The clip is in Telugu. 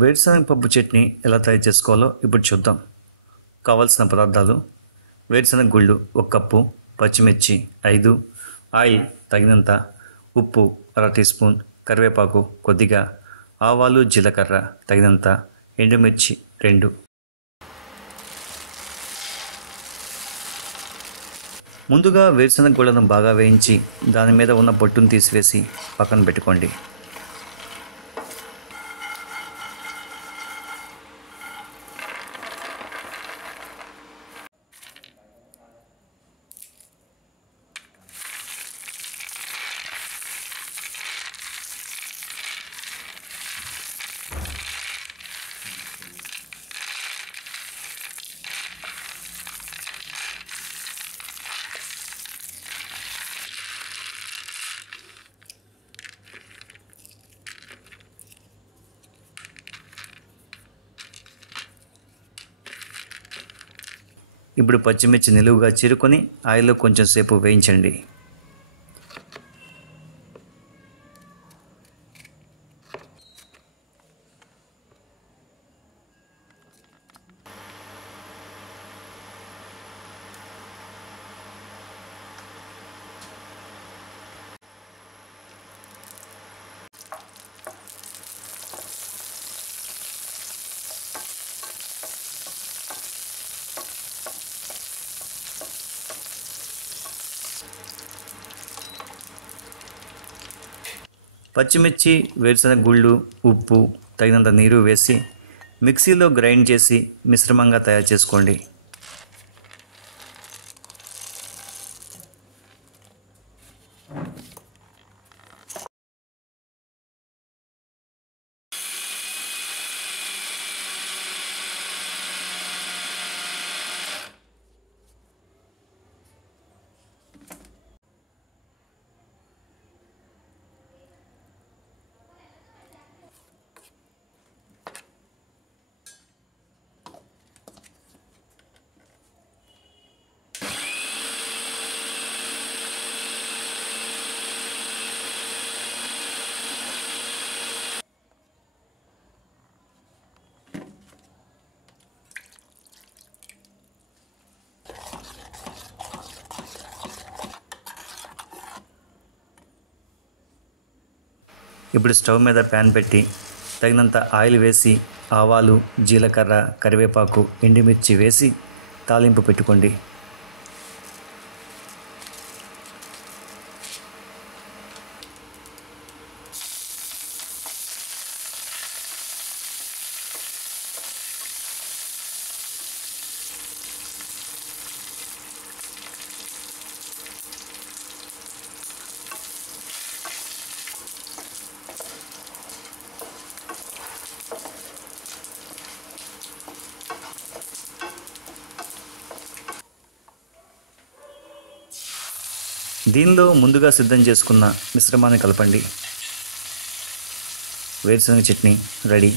వేరుశనగ పప్పు చట్నీ ఎలా తయారు చేసుకోవాలో ఇప్పుడు చూద్దాం. కావలసిన పదార్థాలు వేరుశనగ గుళ్ళు ఒక కప్పు పచ్చిమిర్చి ఐదు ఆయిల్ తగినంత ఉప్పు అర టీ స్పూన్ కరివేపాకు కొద్దిగా ఆవాలు జీలకర్ర తగినంత ఎండుమిర్చి రెండు. ముందుగా వేరుశనగ గుళ్ళను బాగా వేయించి దాని మీద ఉన్న పొట్టును తీసివేసి పక్కన పెట్టుకోండి. ఇప్పుడు పచ్చిమిర్చి నిలువుగా చీరుకొని ఆయిల్లో కొంచెం సేపు వేయించండి. పచ్చిమిర్చి వేరుశనగ గుళ్ళు ఉప్పు తగినంత నీరు వేసి మిక్సీలో గ్రైండ్ చేసి మిశ్రమంగా తయారు చేసుకోండి. ఇప్పుడు స్టవ్ మీద ప్యాన్ పెట్టి తగినంత ఆయిల్ వేసి ఆవాలు జీలకర్ర కరివేపాకు ఎండుమిర్చి వేసి తాలింపు పెట్టుకోండి. దీనిలో ముందుగా సిద్ధం చేసుకున్న మిశ్రమాన్ని కలపండి. వేరుశనగ చట్నీ రెడీ.